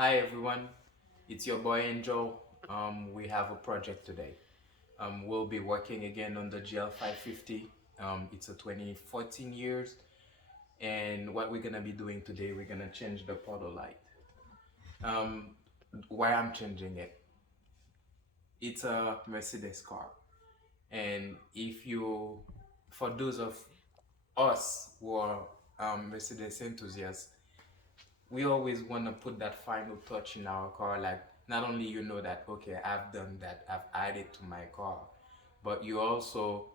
Hi everyone, it's your boy Angel. We have a project today. We'll be working again on the GL550. It's a 2014 years, and what we're gonna be doing today, we're gonna change the portal light. Um, why I'm changing it? It's a Mercedes car, and if you, for those of us who are Mercedes enthusiasts, we always want to put that final touch in our car. Like, not only you know that, okay, I've done that, I've added to my car, but you also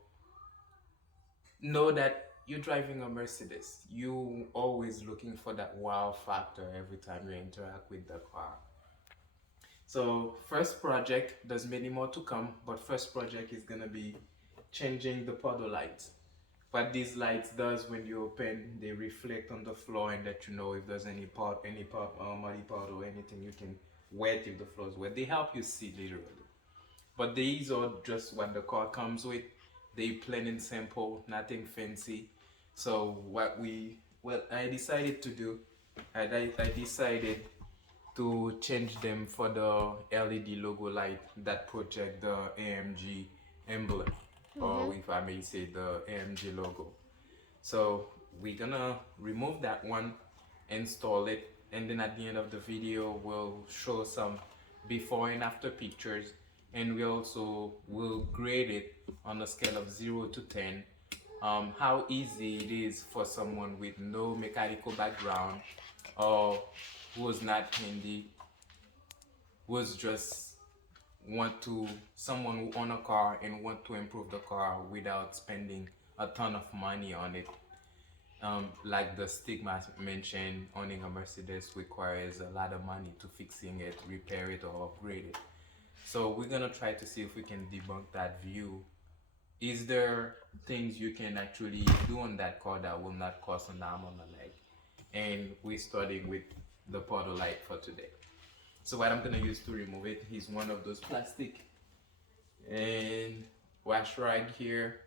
know that you're driving a Mercedes. You always looking for that wow factor every time you interact with the car. So first project, there's many more to come, but first project is gonna be changing the puddle lights. What these lights does when you open, they reflect on the floor and let you know if there's muddy part or anything you can wet if the floor is wet. They help you see literally. But these are just what the car comes with. They plain and simple, nothing fancy. So what I decided to do, I decided to change them for the LED logo light that project the AMG emblem, or if I may say the AMG logo. So we're gonna remove that one, install it, and then at the end of the video we'll show some before and after pictures, and we also will grade it on a scale of 0 to 10, how easy it is for someone with no mechanical background or who's not handy, who's just want to someone who own a car and want to improve the car without spending a ton of money on it. Like the stigma mentioned, owning a Mercedes requires a lot of money to fixing it, repair it, or upgrade it. So we're gonna try to see if we can debunk that view. Is there things you can actually do on that car that will not cost an arm and a leg? And we're starting with the portal light for today. So what I'm gonna use to remove it is one of those plastic and wash rag here.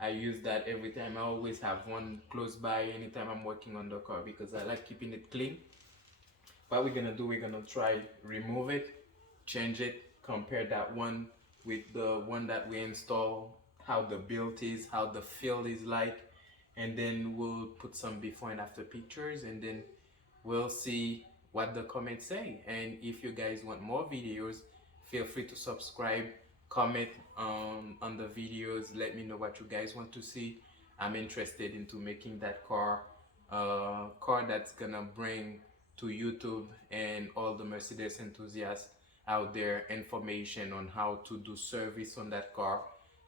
I use that every time. I always have one close by anytime I'm working on the car because I like keeping it clean. What we're gonna do, we're gonna try remove it, change it, compare that one with the one that we install, how the build is, how the feel is like, and then we'll put some before and after pictures, and then we'll see what the comments say. And if you guys want more videos, feel free to subscribe, comment on the videos, let me know what you guys want to see. I'm interested into making that car car that's gonna bring to YouTube and all the Mercedes enthusiasts out there information on how to do service on that car,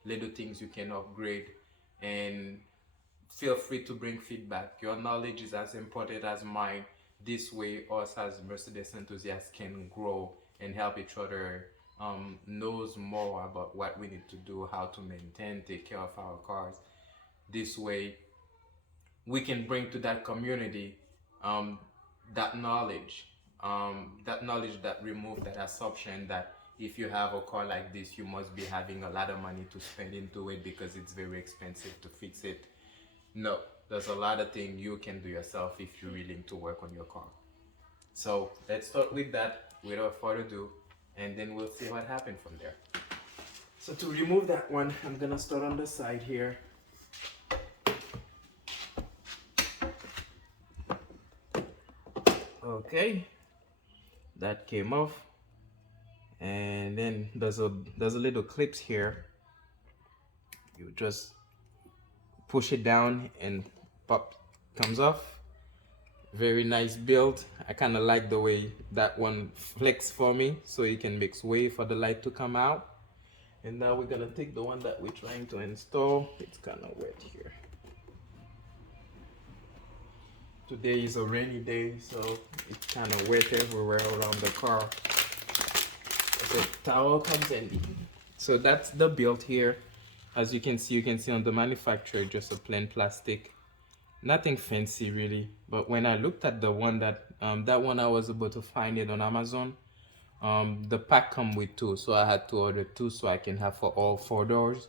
little things you can upgrade, and feel free to bring feedback. Your knowledge is as important as mine. This way, us as Mercedes enthusiasts can grow and help each other knows more about what we need to do, how to maintain, take care of our cars. This way, we can bring to that community um, that knowledge that remove that assumption that if you have a car like this, you must be having a lot of money to spend into it because it's very expensive to fix it. No, there's a lot of things you can do yourself if you're willing to work on your car. So let's start with that without further ado, and then we'll see what happens from there. So to remove that one, I'm gonna start on the side here. Okay, that came off, and then there's a little clips here. You just push it down and pop, comes off. Very nice build. I kind of like the way that one flex for me, so it can make way for the light to come out. And now we're gonna take the one that we're trying to install. It's kind of wet here. Today is a rainy day, so it's kind of wet everywhere around the car. The towel comes handy. So that's the build here. As you can see on the manufacturer, just a plain plastic. Nothing fancy really, but when I looked at the one that one I was able to find it on Amazon. The pack come with two, so I had to order two so I can have for all four doors.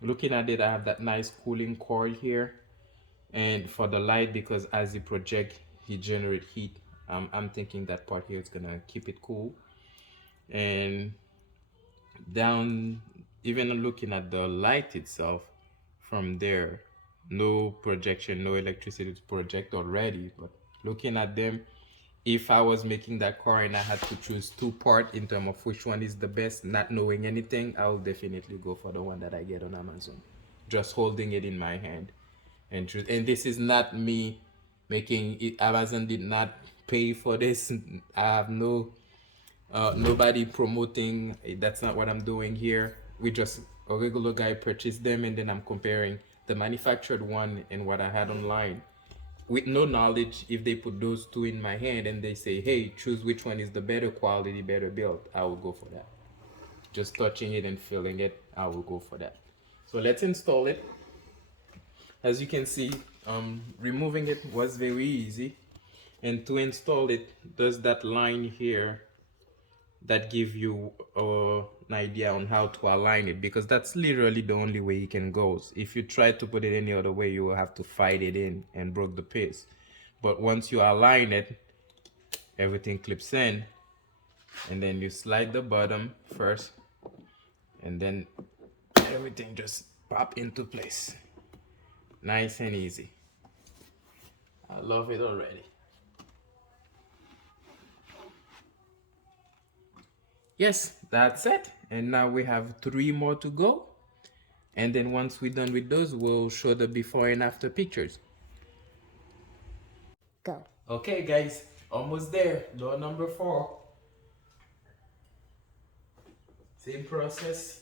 Looking at it, I have that nice cooling coil here, and for the light, because as you project, he generate heat I'm thinking that part here is gonna keep it cool. And down, even looking at the light itself from there, no projection, no electricity to project already, but looking at them, if I was making that car and I had to choose two part in terms of which one is the best, not knowing anything, I'll definitely go for the one that I get on Amazon, just holding it in my hand. And this is not me making it. Amazon did not pay for this. I have nobody promoting. That's not what I'm doing here. We just, a regular guy purchased them, and then I'm comparing the manufactured one and what I had online with no knowledge. If they put those two in my hand and they say, hey, choose which one is the better quality, better build, I will go for that. Just touching it and feeling it, I will go for that. So let's install it. As you can see, removing it was very easy, and to install it, there's that line here that give you an idea on how to align it, because that's literally the only way it can go. If you try to put it any other way, you will have to fight it in and broke the piece. But once you align it, everything clips in, and then you slide the bottom first, and then everything just pop into place. Nice and easy. I love it already. Yes, that's it. And now we have 3 more to go. And then once we're done with those, we'll show the before and after pictures. Go. Okay, guys, almost there. Door number 4. Same process.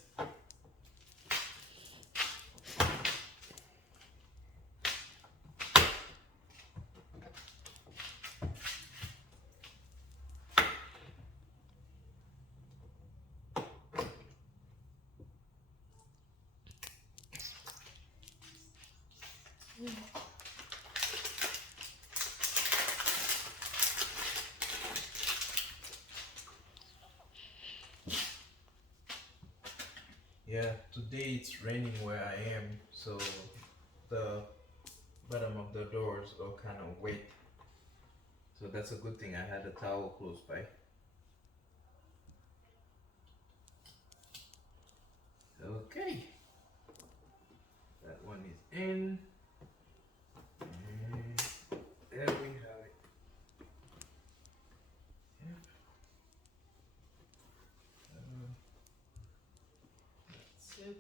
Yeah, today it's raining where I am, so the bottom of the doors are kind of wet. So that's a good thing I had a towel close by. Okay, that one is in. And there we have it. Yep. That's it.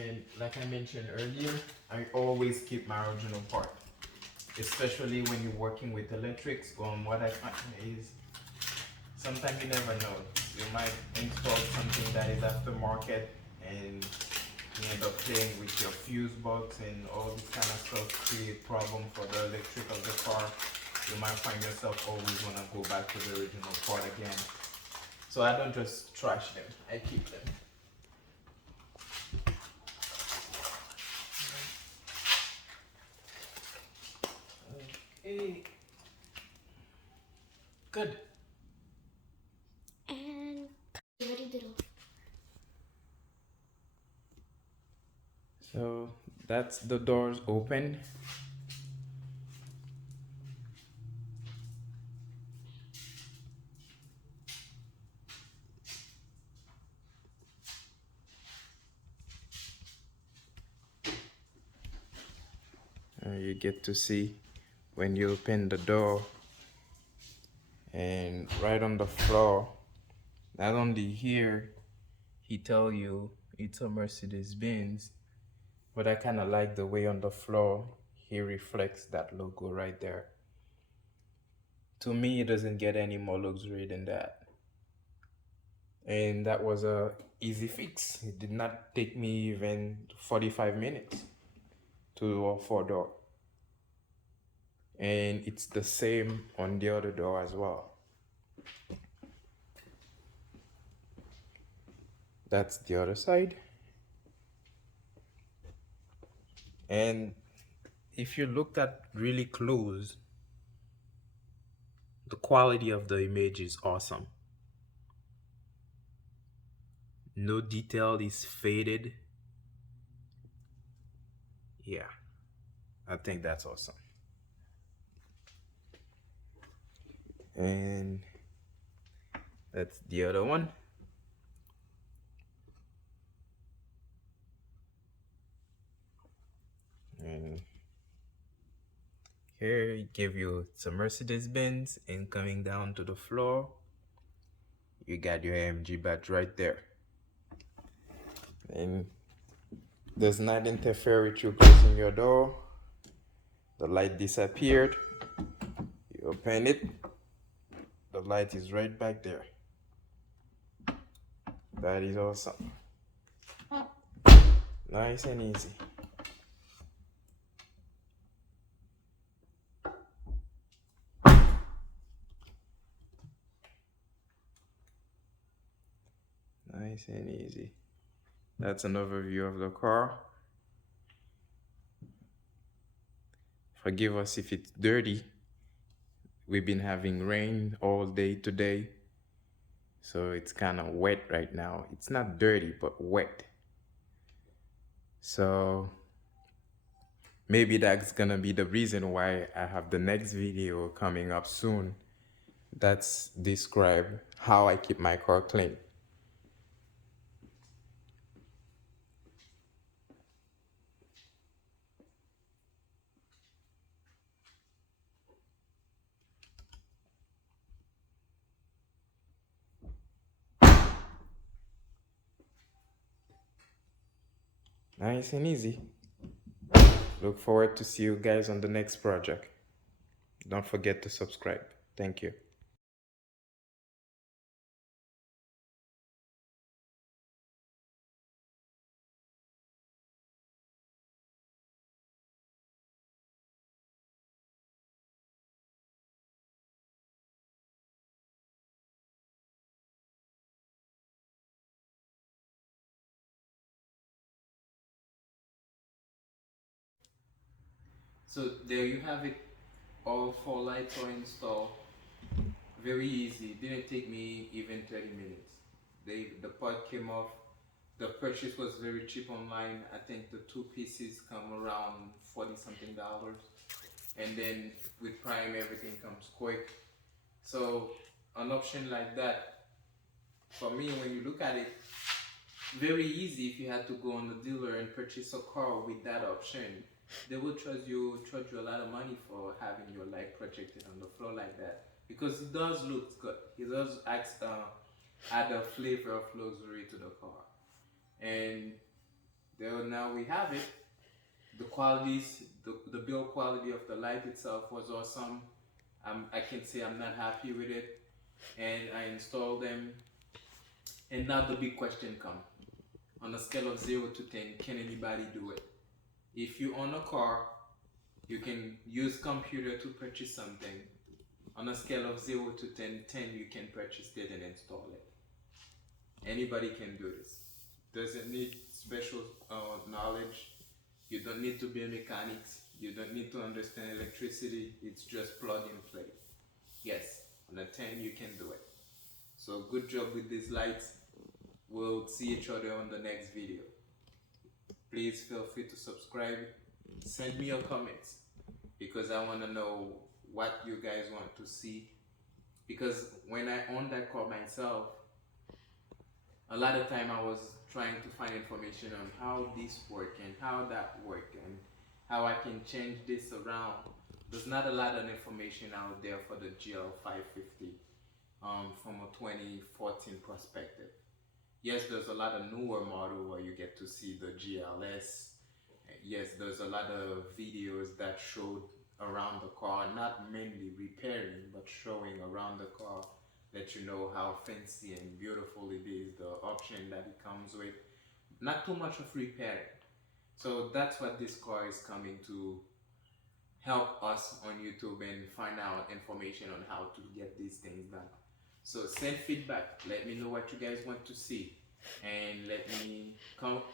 And like I mentioned earlier, I always keep my original part, especially when you're working with electrics. What I find is sometimes you never know. You might install something that is aftermarket and you end up playing with your fuse box and all this kind of stuff, create problem for the electric of the car. You might find yourself always want to go back to the original part again. So I don't just trash them, I keep them. Okay. Good. And already did off. So that's the doors open. You get to see when you open the door, and right on the floor, not only here, he tell you it's a Mercedes Benz, but I kind of like the way on the floor he reflects that logo right there. To me, it doesn't get any more luxury than that. And that was a easy fix. It did not take me even 45 minutes to do a 4-door. And it's the same on the other door as well. That's the other side. And if you looked at really close, the quality of the image is awesome. No detail is faded. Yeah, I think that's awesome. And that's the other one. And here it give you some Mercedes Benz, and coming down to the floor, you got your AMG badge right there. And does not interfere with you closing your door. The light disappeared. You open it, the light is right back there. That is awesome. Nice and easy. Nice and easy. That's an overview of the car. Forgive us if it's dirty. We've been having rain all day today, so it's kind of wet right now. It's not dirty, but wet. So maybe that's gonna be the reason why I have the next video coming up soon that's describe how I keep my car clean. Nice and easy. Look forward to see you guys on the next project. Don't forget to subscribe. Thank you. So there you have it. All 4 lights are installed. Very easy. Didn't take me even 30 minutes. The part came off. The purchase was very cheap online. I think the 2 pieces come around 40 something dollars. And then with Prime, everything comes quick. So an option like that, for me, when you look at it, very easy. If you had to go on the dealer and purchase a car with that option, they will charge you a lot of money for having your light projected on the floor like that, because it does look good. It does add a flavor of luxury to the car. And there, now we have it. The qualities, the build quality of the light itself was awesome. I can say I'm not happy with it, and I installed them. And now the big question comes: on a scale of 0 to 10, can anybody do it? If you own a car, you can use computer to purchase something. On a scale of 0 to 10, 10 you can purchase it and install it. Anybody can do this. Doesn't need special knowledge. You don't need to be a mechanic. You don't need to understand electricity. It's just plug and play. Yes, on a 10 you can do it. So good job with these lights. We'll see each other on the next video. Please feel free to subscribe. Send me your comments, because I want to know what you guys want to see. Because when I owned that car myself, a lot of time I was trying to find information on how this work and how that work and how I can change this around. There's not a lot of information out there for the GL 550 from a 2014 perspective. Yes, there's a lot of newer model where you get to see the GLS. Yes, there's a lot of videos that showed around the car, not mainly repairing, but showing around the car, let you know how fancy and beautiful it is, the option that it comes with. Not too much of repairing. So that's what this car is coming to help us on YouTube and find out information on how to get these things done. So send feedback. Let me know what you guys want to see, and let me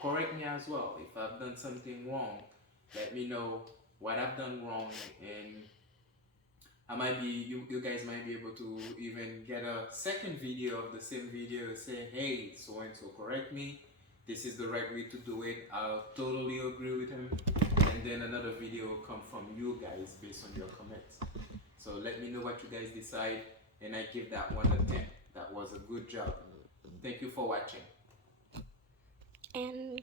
correct me as well. If I've done something wrong, let me know what I've done wrong, and I might be you guys might be able to even get a second video of the same video saying, hey, so and so, correct me. This is the right way to do it. I'll totally agree with him. And then another video will come from you guys based on your comments. So let me know what you guys decide. and I give that one a 10. That was a good job. Thank you for watching. And